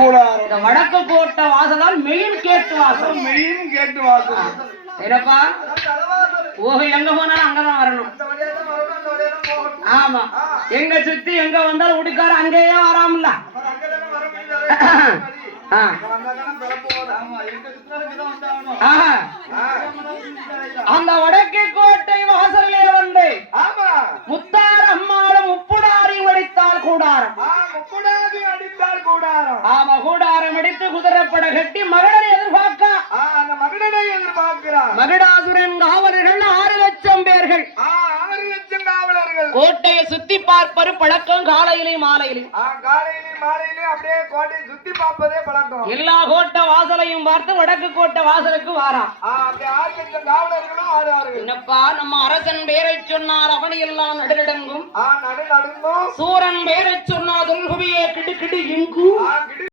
கூடாரம். இந்த வடக்கு கோட்டை வாசல் மெயின் கேட்டு வாசல். மெயின் கேட்டு வாசல். என்னப்பா? ஓஹோ, எங்க போனாலும் அங்கதான் வரணும். ஆமா, எங்க சுத்தி எங்க வந்தாலும் உடுக்கார அங்கேயே வராமல. அந்த வடக்கு கோட்டை வாசலே வந்து முத்தார் அம்மாளும் முப்புடாரி அடித்தால் கூடாரம். ஆமா, கூடாரம் அடித்து குதிரைப்பட கட்டி மகனை எதிர்பார்க்க மகிடாசுரன் காவலர்கள் 6 லட்சம் பேர்கள் கோட்டையை சுத்தி பார்ப்பது பழக்கம். காலையிலையும் மாலையிலையும் அப்படியே கோட்டையை சுத்தி பார்ப்பதே பழக்கம். எல்லா கோட்டை வாசலையும் பார்த்து வடக்கு கோட்டை வாசலுக்கு வாராம். என்னப்பா, நம்ம அரசன் பேரை சொன்னால் அவனை எல்லாம் நடுநடுங்கும். சூரன் பேரை சொன்னால் துல்குவியே கிடு கிடு இங்கும்.